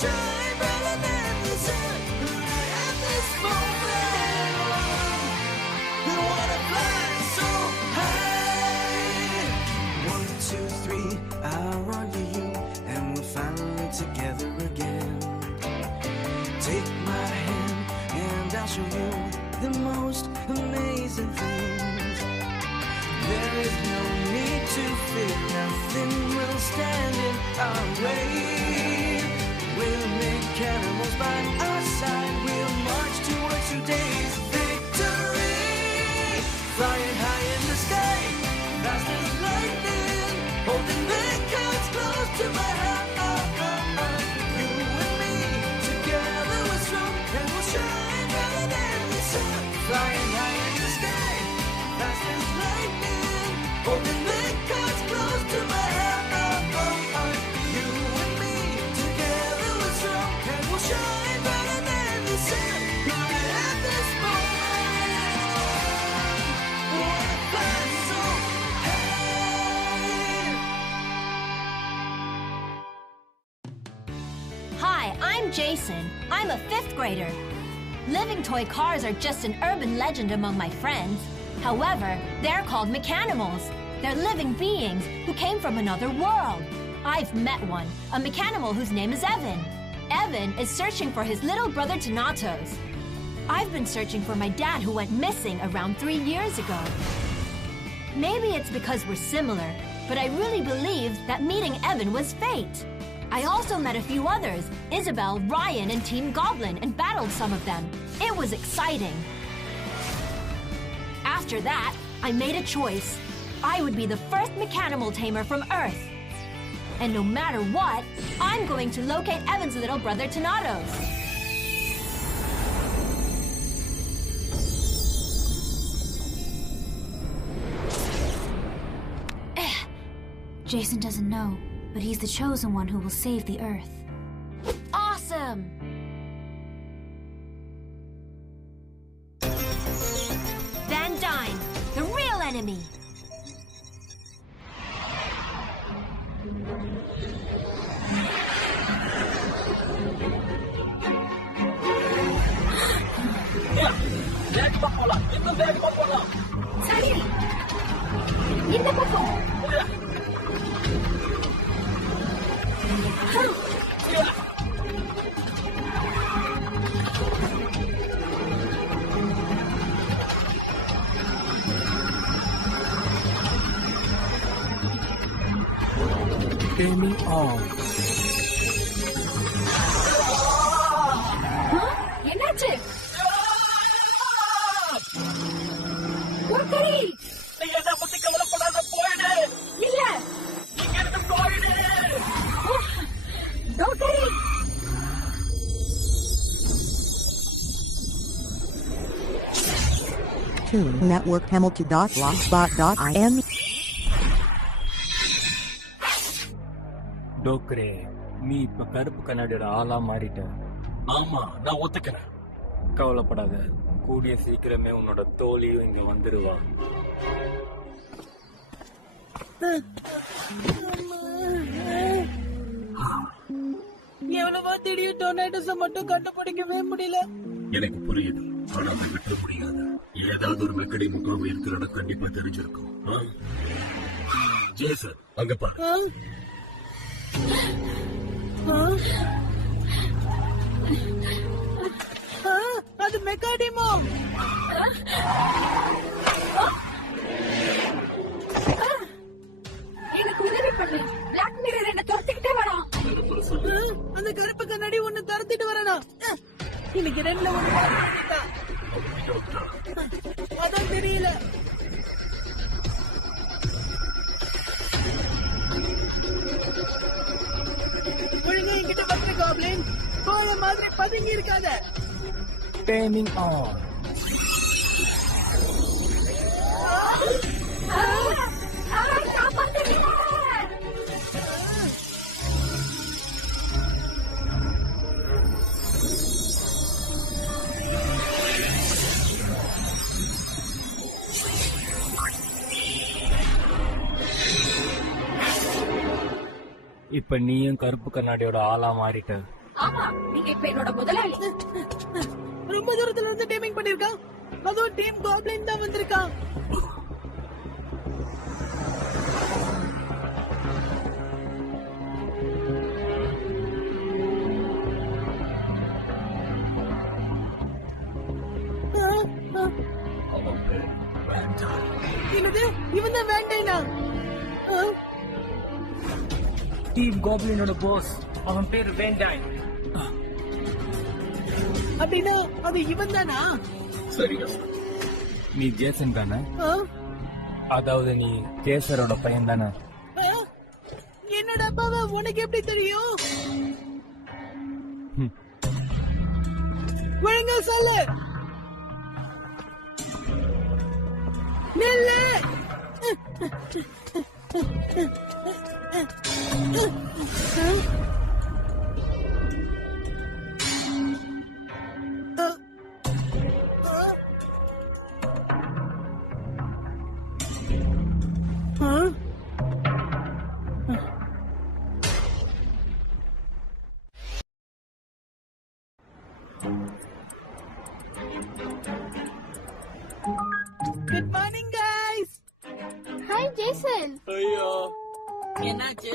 shine brighter than the sun. At this moment, we wanna fly so high. 1, 2, 3, I'll run to you, and we're finally together again. Take my hand, and I'll show you the most amazing things. There is no need to fear, nothing will stand in our way. We'll make cannibals by our side, we'll march towards today's victory. Flying high in the sky, fast as lightning, holding the cards close to my heart. You and me, together we're strong, and we'll shine brighter than the sun. Flying high in the sky, fast as lightning, holding the cards close to my heart. You and me, together we're strong, and we'll shine brighter than the sun. At this moment, wanna fly so high. Hi, I'm Jason. I'm a 5th grader. Living toy cars are just an urban legend among my friends. However, they're called Mechanimals. They're living beings who came from another world. I've met one, a Mechanimal whose name is Evan. Evan is searching for his little brother Thanatos. I've been searching for my dad who went missing around 3 years ago. Maybe it's because we're similar, but I really believe that meeting Evan was fate. I also met a few others, Isabel, Ryan, and Team Goblin, and battled some of them. It was exciting. After that, I made a choice. I would be the first Mechanimal tamer from Earth. And no matter what, I'm going to locate Evan's little brother Thanatos. Jason doesn't know, but he's the chosen one who will save the Earth. Awesome! Van Dyne, the real enemy! Sari! இந்த பக்கம்! Taming on. என்னாச்சு? குறுக்கடி! நீ என்ன பத்தி கவலைப்படாத, போயிடு. இல்ல! இங்க இருந்து போயிடு. குறுக்கடி! Tune Network Hamilton.blogspot.in. டோக்ரே, நீ இப்ப கருப்பு கண்ணாடியோட ஆளா மாறிட்ட. ஆமா, நான் ஒத்துக்கிறேன். கவலைப்படாத, கூடிய சீக்கிரமே உன்னோட தோழியும் இங்க வந்துருவா. எவ்வளவோ திடீர் டொர்னேடோஸை மட்டும் கண்டுபிடிக்கவே முடியல. எனக்கு புரியுது, ஆனா அதை விட்ட முடியாது. ஏதாவது ஒரு மெக்கடி முகாம் இருக்கிற இடம் கண்டிப்பா தெரிஞ்சிருக்கும். ஜேசன், அங்க பாரு. அது மெக்காடிமோ. எனக்கு உதவி பண்ணு. பிளாக் மிரர் என்ன துரத்திக்கிட்டே வரான். அந்த கருப்பு கண்ணாடி ஒண்ணு துரத்திட்டு வரணும். இன்னைக்கு 2ல 1 பார்த்துட்டா. அதான் தெரியல. ஒழுங்கா என்கிட்ட வந்து காப்ளின். கோழ மாதிரி பதுங்கி இருக்காத. Taming on. இப்ப நீயும் கருப்பு கண்ணாடியோட ஆளா மாறிட்ட. ஆமா, நீங்க இப்ப என்னோட முதலாளி. ரொம்ப தூரத்துல இருந்து டீமிங் பண்ணிருக்கான். அதுவும் டீம் காப்ளின் தான் வந்திருக்கான். என்னது, இவன் தான் வேண்டேனா? டீம் காப்ளினோட பாஸ், அவன் பேர் வேண்டாய். அப்படின்னா அது இவன் தானா? சரியா நீ ஜேசன் தானே? அதாவது நீ கேசரோட பையன் தானே? என்னோட அப்பாவை உனக்கு எப்படி தெரியும்? ஒழுங்கா சொல்லு. நில்லு. Good morning, guys. Hi, Jason. ஐயோ, என்னாச்சு?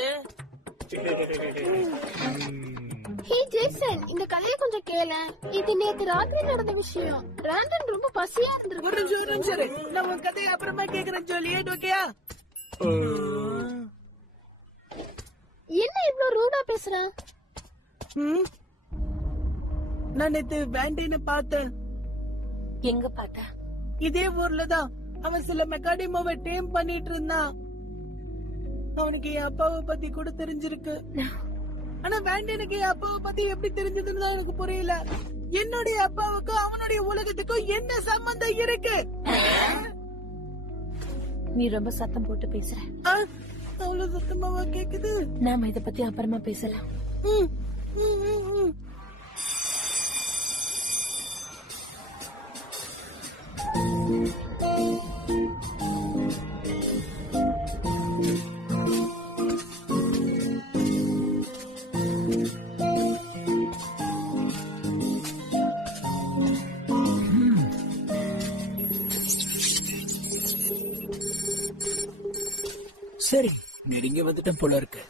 Hey, Jason, இந்த கதையை கொஞ்சம் கேளேன். இது நேத்து ராத்திரி நடந்த விஷயம். ராண்டன் ரொம்ப பசியா இருந்திருக்கு. ஒரு நிமிஷம் சரி, நான் உன் கதையை அப்புறமா கேக்குறேன். ஜோலியட், ஓகேயா? என்ன இவ்ளோ ரூடா பேசுற? நான் நேத்து வேண்டேன்னு பார்த்தேன். எங்க பார்த்த? இதே ஊர்ல தான். அவன் சில மெக்காடிமோவை டேம் பண்ணிட்டு இருந்தான். அவனுக்கு என் அப்பாவை பத்தி கூட தெரிஞ்சிருக்கு. ஆனா வேண்டனுக்கு என் அப்பாவை பத்தி எப்படி தெரிஞ்சதுன்னு தான் எனக்கு புரியல. என்னுடைய அப்பாவுக்கும் அவனுடைய உலகத்துக்கும் என்ன சம்பந்தம் இருக்கு? நீ ரொம்ப சத்தம் போட்டு பேசுற. அவ்வளவு சத்தமாவா கேக்குது? நாம இத பத்தி அப்புறமா பேசலாம். சரி, நெருங்கி வந்துட்டேன் போல இருக்கு.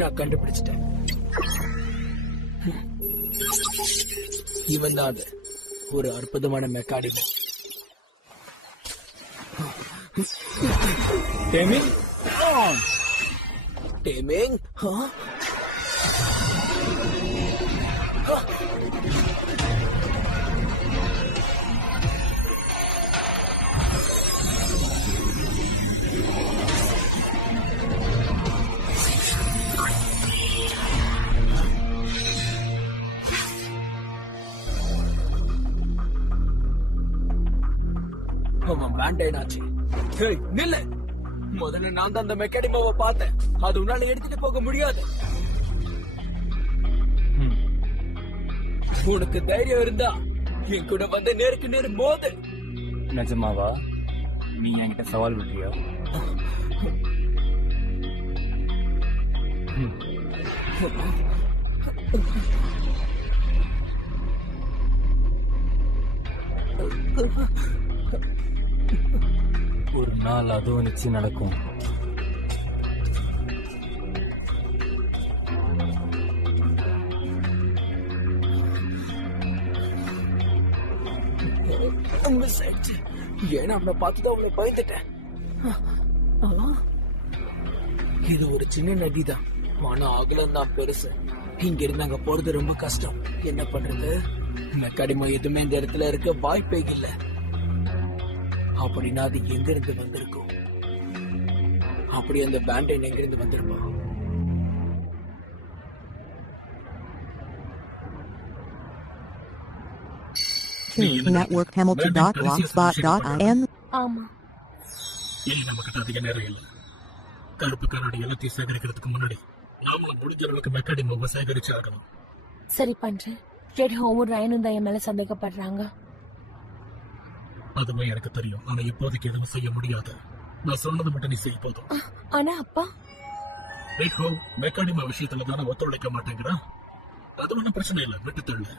நான் கண்டுபிடிச்சிட்டேன். இவன் தான் அது. ஒரு அற்புதமான மெக்கானிக். டேமிங், டேமிங், அவன் வேண்டேன் ஆச்சு. நில்லு. முதல்ல நான் தான் அந்த மெக்கானிமாவை பார்த்தேன். அது உன்னால எடுத்துட்டு போக முடியாது. உனக்கு தைரியம் இருந்தா என் கூட வந்து நேருக்கு நேரு மோது. நிஜமாவா? நீ என்கிட்ட சவால் விடுறியா? ஒரு நாள் அதுவும் நிச்சயம் நடக்கும். ஏன்னா அவனை பார்த்துதான் அவளை பயந்துட்டேன். இது ஒரு சின்ன நதிதான், ஆனா அகலம் தான் பெருசு. இங்க இருந்து அங்க போறது ரொம்ப கஷ்டம். என்ன பண்றது? மெக்காடிமா எதுவுமே இந்த இடத்துல இருக்க வாய்ப்பே இல்ல. அப்படின்னா அது எங்க இருந்து வந்திருக்கும்? அப்படி அந்த பேண்டைன் எங்க இருந்து வந்திருப்பான்? networkhamilton.blogspot.in. ஆமா, ஏன் நம்ம கிட்ட அதிக நேரம் இல்லை. கருப்பு கரடி எல்லாத்தையும் சேகரிக்கிறதுக்கு முன்னாடி நாமளும் முடிஞ்ச அளவுக்கு மெக்கானிமோவை சேகரிச்சு ஆகணும். சரி பண்றேன். ரெட் ஹோமும் ரயனும் தான் என் மேல சந்தேகப்படுறாங்க. அதுவும் எனக்கு தெரியும். ஆனா இப்போதைக்கு எதுவும் செய்ய முடியாது. நான் சொன்னது மட்டும் நீ செய்ய போதும். ஆனா அப்பா, ரெட் ஹோம் மெக்கானிமா விஷயத்துல தானே ஒத்துழைக்க மாட்டேங்கிறா. அது ஒன்றும் பிரச்சனை இல்லை, விட்டு தள்ளு.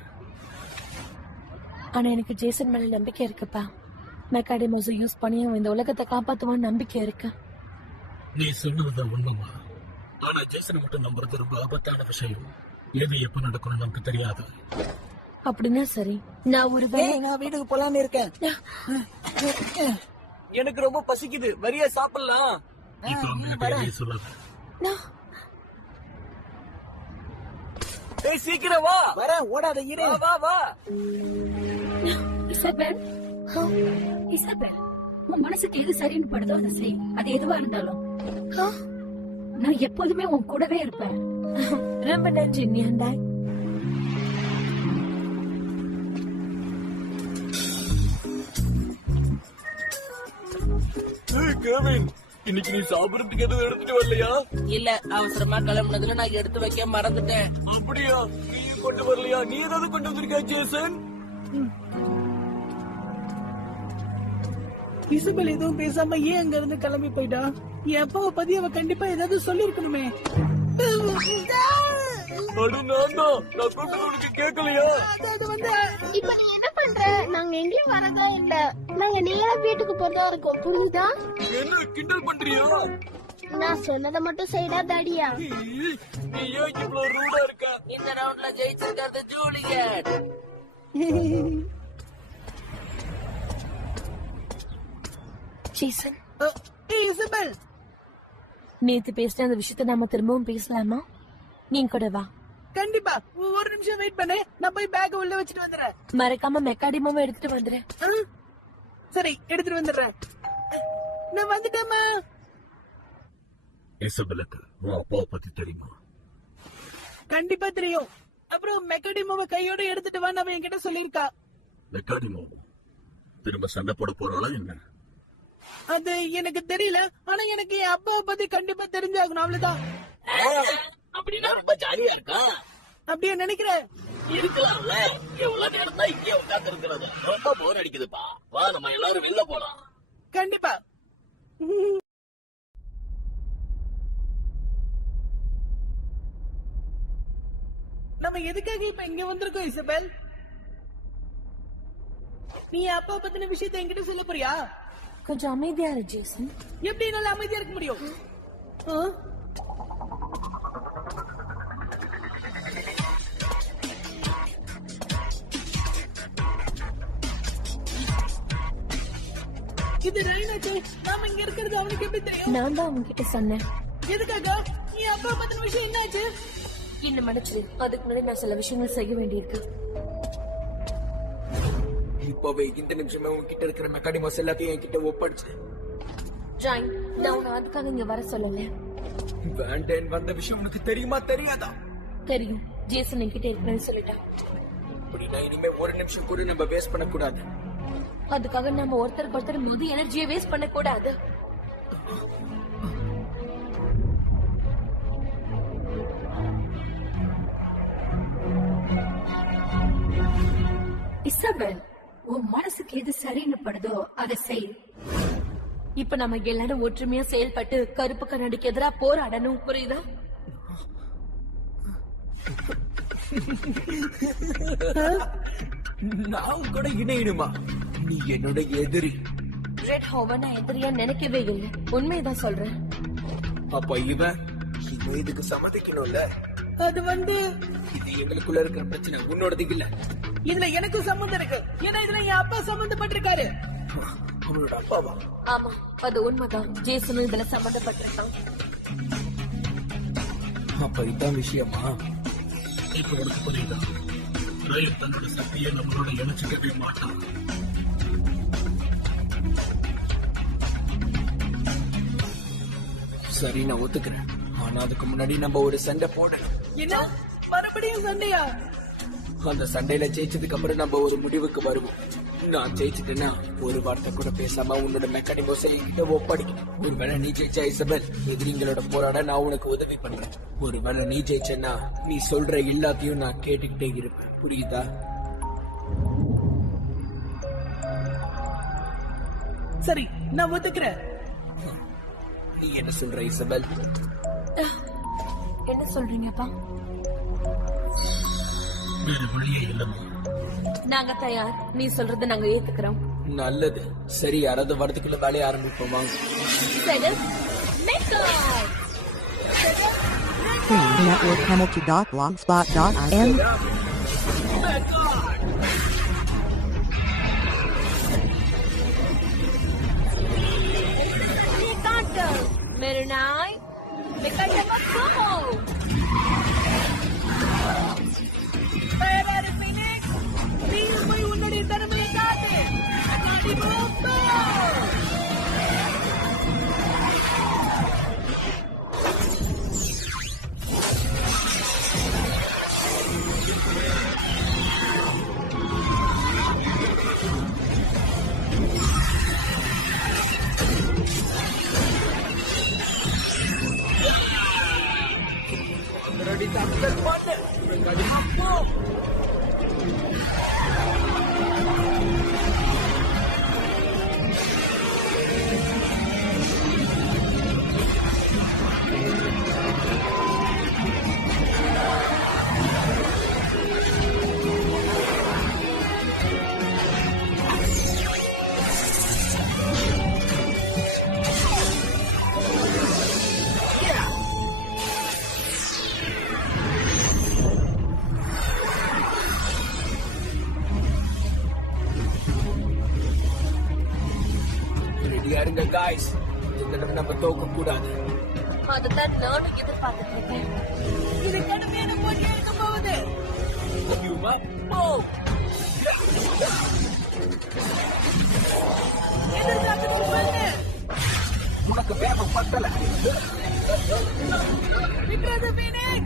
ஆனா எனக்கு ஜேசன் மேல நம்பிக்கை இருக்குப்பா. மெக்காடிமோஸை யூஸ் பண்ணி அவன் இந்த உலகத்தை காப்பாத்துவான்னு நம்பிக்கை இருக்கு. நீ சொன்னதுதான் உண்மைமா. ஆனா ஜேசனை மட்டும் நம்புறது ரொம்ப ஆபத்தான விஷயம். எது எப்ப நடக்கணும் நமக்கு தெரியாது. அப்படின்னா சரி, நான் ஒரு நான் வீட்டுக்கு போலான்னு இருக்கேன். எனக்கு ரொம்ப பசிக்குது, வரியா சாப்பிடலாம். இப்ப அவங்க சொல்லாத. ஏய் சீக்கிரம் வா. வரேன், ஓடாத இரு. வா வா. இசபெல், இசபெல், உன் மனசுக்கு எது சரின்னு படுதோ அதை செய். அது எதுவா இருந்தாலும் நான் எப்போதுமே உன் கூடவே இருப்பேன். ரொம்ப நன்றி நியாண்டாய். கேவின், இன்னைக்கு நீ சாப்பிடறதுக்கு எதுவும் எடுத்துட்டு வரலையா? இல்ல, அவசரமா கிளம்புனதுல நான் எடுத்து வைக்க மறந்துட்டேன். அப்படியா? நீ கொண்டு வரலையா? நீ ஏதாவது கொண்டு வந்திருக்கியா ஜேசன்? இசபெல் எதுவும் பேசாம ஏன் அங்க இருந்து கிளம்பி போயிட்டா? என் அப்பாவை பத்தி அவ கண்டிப்பா ஏதாவது சொல்லி இருக்கணுமே. அடு நான் தான், நான் கொண்டு உனக்கு கேட்கலையா? அது வந்து இப்ப நீ என்ன பண்ற? நாங்க எங்கேயும் வரதா இல்ல. நாங்க நேரா வீட்டுக்கு போறதா இருக்கோம், புரியுதா? என்ன கிண்டல் பண்றியா? நான் சொன்னதை மட்டும் செய்டா தாடியா. நீ ஏன் இவ்வளவு ரூடா இருக்க? இந்த ரவுண்ட்ல ஜெயிச்சிருக்கிறது ஜூலியட். ஜேசன், இசபெல், நேத்து பேசின அந்த விஷயத்த நாம திரும்பவும் பேசலாமா? நீங்க கூட வா. கண்டிப்பா ஒரு நிமிஷம் வெயிட் பண்ணு. நான் போய் பேக் உள்ள வச்சுட்டு வந்துடுறேன். மறக்காம மெக்காடிமாவை எடுத்துட்டு வந்துடுறேன். சரி, எடுத்துட்டு வந்துடுறேன். நான் வந்துட்டேமா. இசபெலுக்கு உன் அப்பாவை பத்தி தெரியுமா? கண்டிப்பா தெரியும். அப்புறம் மெக்காடிமாவை கையோட எடுத்துட்டு வா, அவன் என்கிட்ட சொல்லிருக்கா. மெக்கானிமோ திரும்ப சண்டை போட போறாளா என்ன? அது எனக்கு தெரியல. ஆனா எனக்கு என் அப்பாவை பத்தி கண்டிப்பா தெரிஞ்சாகணும், அவ்வளவுதான். அப்படின்னா ரொம்ப ஜாலியா இருக்கா? அப்படியே நினைக்கிறேன். இருக்கலாம்ல. எவ்வளவு நேரம் தான் இங்கே உட்கார்ந்து இருக்கிறது? ரொம்ப போர் அடிக்குதுப்பா. வா, நம்ம எல்லாரும் வெளில போலாம். கண்டிப்பா. நம்ம எதுக்காக இப்ப இங்க வந்திருக்கோம் இசபெல்? நீ அப்பா பத்தின விஷயத்தை என்கிட்ட சொல்ல போறியா? கொஞ்சம் அமைதியா இரு ஜேசன். எப்படி நல்லா அமைதியா இருக்க முடியும்? இது ரயினாச்சே. நாம இங்க இருக்கிறது அவனுக்கு எப்படி தெரியும்? நான் தான் அவன்கிட்ட சொன்னேன். எதுக்காக? நீ அப்பா பத்தின விஷயம் என்னாச்சு? என்ன மன்னிச்சிரு, அதுக்கு முன்னாடி நான் சில விஷயங்கள் செய்ய வேண்டியிருக்கு. இப்பவே இந்த நிமிஷமே உன்கிட்ட இருக்கிற மெக்கானிமோஸ் எல்லாத்தையும் என்கிட்ட ஒப்படைச்சு. ஜாயின், நான் உன்னை அதுக்காக இங்க வர சொல்லல. வேண்டேன் வந்த விஷயம் உனக்கு தெரியுமா தெரியாதா? தெரியும். ஜேசன் என்கிட்ட ஏற்கனவே சொல்லிட்டான். அப்படின்னா இனிமே ஒரு நிமிஷம் கூட நம்ம வேஸ்ட் பண்ண கூடாது. அதுக்காக நம்ம ஒருத்தருக்கு ஒருத்தர் மொத எனர்ஜியை வேஸ்ட் பண்ண கூடாது. இசபெல், உன் மனசுக்கு எது சரின்னு படுதோ அதை செய். இப்ப நம்ம எல்லாரும் ஒற்றுமையா செயல்பட்டு கருப்பு கண்ணாடிக்கு எதிரா போராடணும், புரியுதா? நான் கூட இணையணுமா? நீ என்னோட எதிரி. ரெட் ஹோவன் எதிரியா நினைக்கவே இல்லை, உண்மைதான் சொல்றேன். அப்ப இவன் இன்னும் இதுக்கு சம்மதிக்கணும்ல. அது வந்து இது எங்களுக்குள்ள இருக்கிற பிரச்சனை, உன்னோடது இல்ல. இதுல எனக்கு சம்மந்தம் இருக்கு. ஏன்னா இதுல என் அப்பா சம்பந்தப்பட்டிருக்காரு. அவனோட அப்பாவா? ஆமா, அது உண்மைதான். ஜேசனும் இதுல சம்பந்தப்பட்டிருக்கான். அப்ப இதான் விஷயமா? இப்ப உனக்கு புரியுதா? ரயில் தன்னோட சக்தியை நம்மளோட இணைச்சிக்கவே மாட்டான். சரி, நான் ஒத்துக்கிறேன். ஆனா அதுக்கு முன்னாடி நம்ம ஒரு சண்டை போடணும். என்ன மறுபடியும் சண்டையா? அந்த சண்டையில ஜெயிச்சதுக்கு அப்புறம் நம்ம ஒரு முடிவுக்கு வருவோம். நான் ஜெயிச்சிட்டேன்னா ஒரு வார்த்தை கூட பேசாம உன்னோட மெக்கானிமோஸை என்கிட்ட ஒப்படைக்கணும். ஒருவேளை நீ ஜெயிச்சா இசபெல், எதிரிங்களோட போராட நான் உனக்கு உதவி பண்றேன். ஒருவேளை நீ ஜெயிச்சேன்னா நீ சொல்ற எல்லாத்தையும் நான் கேட்டுக்கிட்டே இருப்பேன். புரியுதா? சரி, நான் ஒத்துக்கிறேன். நீ என்ன சொல்ற இசபெல்? என்ன சொல்றீங்கப்பா? வேற வழியே இல்லம்மா. நாங்க தயார். நீ சொல்றதை நாங்க ஏத்துக்கிறோம். நல்லது. சரி, யாராவது வரதுக்குள்ள வேலையை ஆரம்பிப்போமா? FreeNetworkPenalty.blogspot.in Merenai, தயாராரு Phoenix? நீயும் போய் உன்னுடைய திறமையை காட்டு. Ready, tackle பண்ணு. கடிமா போ. ரெடியா இருங்க guys. இந்த தடவை நம்ம தோக்க கூடாது. அதுதான் நானும் எதிர்பார்த்துட்டு இருக்கேன். இது கடுமையான போட்டியா இருக்க போகுது. Yuma, போ. எதிர்பார்த்து பண்ணு. உனக்கு வேகம் பத்தல. விக்கிறது Phoenix.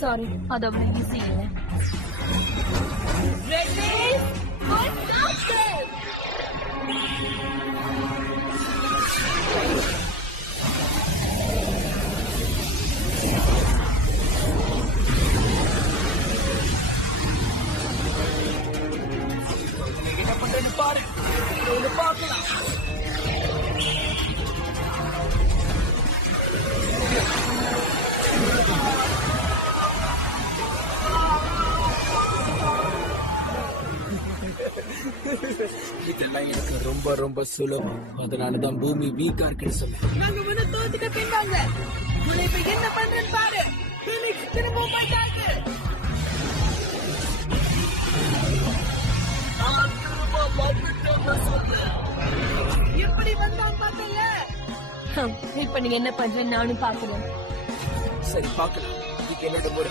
சாரி, அது அவ்வளவு ஈஸி இல்லை. Ready? என்ன பண்றேன்னு பாரு. இதை பார்க்கலாம். இதெல்லாம் எனக்கு ரொம்ப ரொம்ப சுலபம். அதனாலதான் பூமி வீக்கா இருக்குன்னு சொன்னேன். நாங்க முன்ன தோத்துட்டு பின்னாங்க. உன்னை இப்ப என்ன பண்றேன்னு பாரு. Phoenix திரும்பவும் மாட்டாங்க. எப்படி வந்தான் பார்த்தல? இப்ப நீங்க என்ன பண்றேன்னு நானும் பாக்குறேன். சரி, பார்க்கலாம். இதுக்கு என்னோட முறை.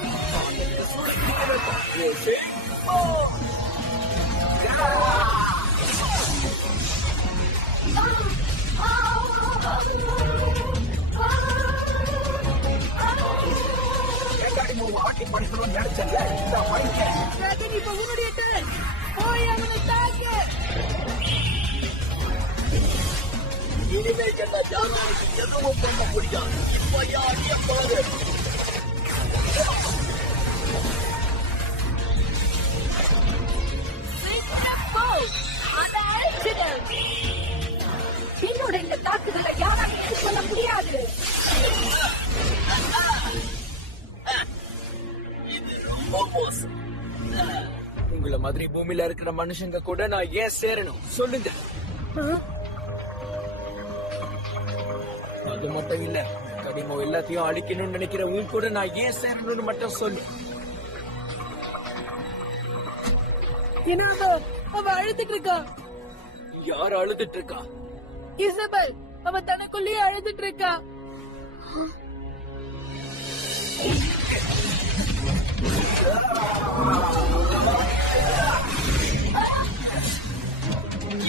Dragon, இப்ப உன்னுடைய turn. போய் அவனை தாக்கு. இனிமே என்ன ஜாமானுக்கு எதுவும் பண்ண முடியாது. இப்ப யாரைய பாரு. என்னோட இந்த தாக்குதலை யாராலும் எதிர்கொள்ள முடியாது. இது ரொம்ப மோசம். உங்களை மாதிரி பூமியில இருக்கிற மனுஷங்க கூட நான் ஏன் சேரணும் சொல்லுங்க. அது மட்டும் இல்ல, கடிமம் எல்லாத்தையும் அழிக்கணும்னு நினைக்கிற உன் கூட நான் ஏன் சேரணும்னு மட்டும் சொல்லு. என்ன அவ அழுதுட்டு இருக்கா? யார் அழுதுட்டு இருக்கா? இசபெல், அவ தனக்குள்ளேயே அழுதுட்டு இருக்கா.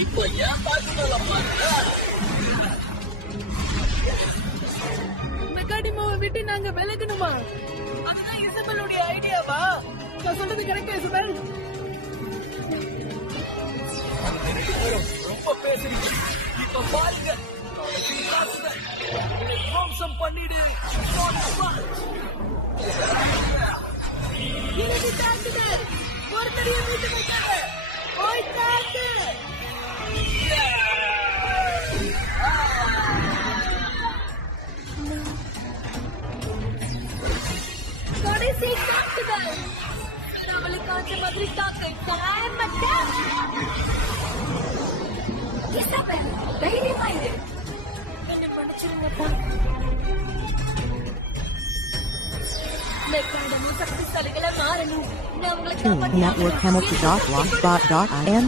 இப்ப ஏன் பாத்துக்கல பாரு. மெக்காடிமோவை விட்டு நாங்க விலகணுமா? அதுதான் இசபெலுடைய ஐடியாவா? நான் சொல்றது கரெக்டா இசபெல்? ரொம்ப பேசுறீங்க. இப்ப பாருங்க, துவம்சம் பண்ணிடு. எனக்கு தாக்குதல். ஒருத்தரையும் விட்டு வைக்காத. போய் தாக்கு. கடைசி தாக்குதல். நம்மளை காற்று மாதிரி தாக்கு. காயப்பட்டேன். இசபெல், தைரியமாயிரு. என்னை மன்னிச்சிருங்கப்பா. மெக்கானிமம் சக்திசாலிகளா மாறணும். நான் உங்களை Toon Network Hamilton.blogspot.in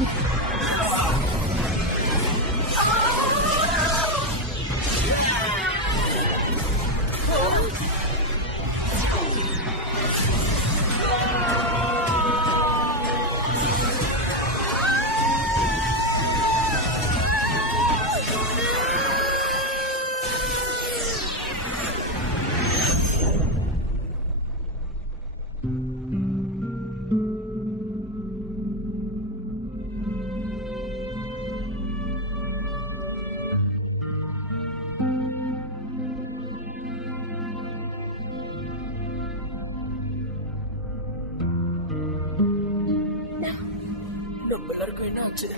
நம்ம எல்லாருக்கும் என்ன ஆச்சு?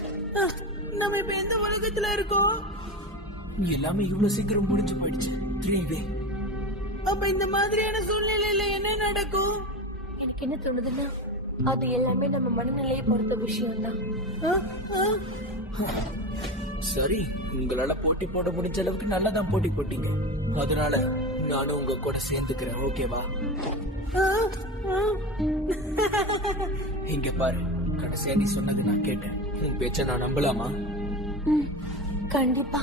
நம்ம இப்ப எந்த உலகத்துல இருக்கோம்? எல்லாமே இவ்வளவு சீக்கிரம் முடிஞ்சு போயிடுச்சு. 3-way. அப்ப இந்த மாதிரியான சூழ்நிலையில என்ன நடக்கும்? எனக்கு என்ன தோணுதுன்னா அது எல்லாமே நம்ம மனநிலையை பொறுத்த விஷயம் தான். சரி, உங்களால போட்டி போட முடிஞ்ச அளவுக்கு நல்லா தான் போட்டி போட்டீங்க. அதனால நானும் உங்க கூட சேர்ந்துக்கிறேன். ஓகேவா? இங்க பாரு, கடைசியா நீ சொன்னது நான் கேட்டேன். உன் பேச்ச நான் நம்பலாமா? கண்டிப்பா.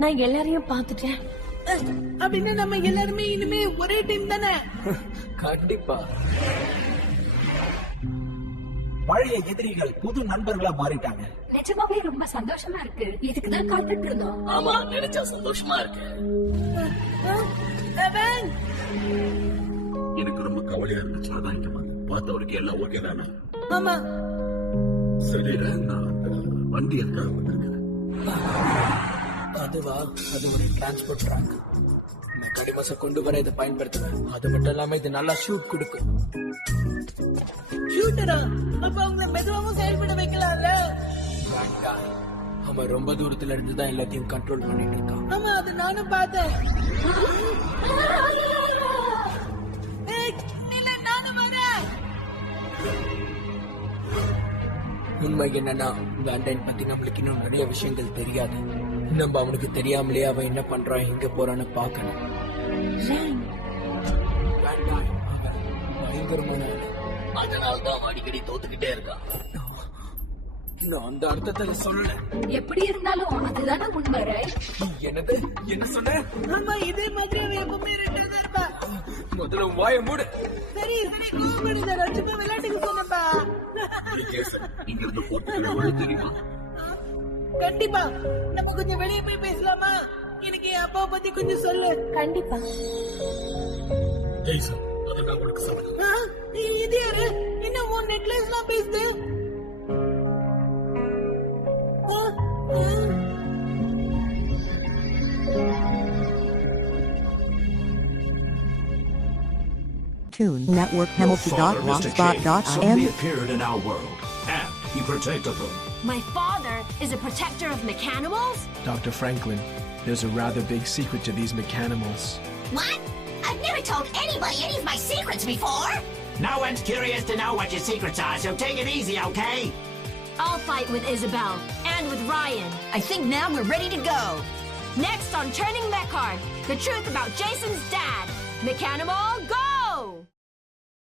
நான் எல்லாரையும் பார்த்துட்டேன். அப்படின்னு நம்ம எல்லாருமே இனிமே ஒரே டீம் தானே? கண்டிப்பா. பழைய எதிரிகள் புது நண்பர்களா மாறிட்டாங்க. நிஜமாவே ரொம்ப சந்தோஷமா இருக்கு. இதுக்குதான் காத்துட்டு இருந்தோம். ஆமா, நினைச்சா சந்தோஷமா இருக்கு. எனக்கு ரொம்ப கவலையா இருந்துச்சு. அதான் இங்க வந்து பார்த்தவருக்கு எல்லாம் ஓகே தானே? ஆமா. சரி, நான் வண்டி எல்லாம் வந்திருக்கேன். அதுவா? அது ஒரு டிரான்ஸ்போர்ட் ட்ராக். நான் கடிமசை கொண்டு வர இதை பயன்படுத்துவேன். அது மட்டும் இல்லாம இது நல்லா ஷூட் கொடுக்கும். ஷூட்டரா? அப்ப அவங்க மெதுவாவும் செயல்பட வைக்கலாம்ல? வேண்டாம். அவன் ரொம்ப தூரத்துல இருந்து தான் எல்லாத்தையும் கண்ட்ரோல் பண்ணிட்டு இருக்கான். ஆமா, அது நானும் பார்த்தேன். நானும் வரேன். உண்மை என்னன்னா, வேண்டைன் பத்தி நம்மளுக்கு இன்னும் நிறைய விஷயங்கள் தெரியாது. நம்ம அவனுக்கு தெரியாமலே அவன் என்ன பண்றான், எங்க போறான்னு பாக்கணும். வேண்டாம், அவன் பயங்கரமான ஆளு. அதனால்தான் அவன் அடிக்கடி தோத்துக்கிட்டே இருக்கான். நான் அந்த அர்த்தத்துல சொல்லல. எப்படி இருந்தாலும் அதுதானே உண்மை. என்னது? என்ன சொன்ன? ஆமா, இதே மாதிரி அவன் எப்பவுமே ரெண்டாவது இருப்பா. முதல்ல உன் வாயை மூடு. சரி சரி, கோவப்படுத. சும்மா விளையாட்டுக்கு சொன்னப்பா. இங்க இருந்து போட்டு தெரியுமா? கண்டிப்பா. நம்ம கொஞ்சம் வெளியே போய் பேசலாமா? எனக்கு என் அப்பாவை பத்தி கொஞ்சம் சொல்லு. கண்டிப்பா. ஜெய்சன், அதை நான் உனக்கு சொல்றேன். இது யாரு? என்ன உன் நெக்லஸ் எல்லாம் பேசுது? Toon Network Hamilton.blogspot.in appeared in our world, and he protected them. My father is a protector of Mechanimals? Dr. Franklin, there's a rather big secret to these Mechanimals. What? I've never told anybody any of my secrets before. No one's curious to know what your secrets are, so take it easy, okay? I'll fight with Isabel and with Ryan. I think now we're ready to go. Next on Turning Mechard, the truth about Jason's dad. Mechanimal, go!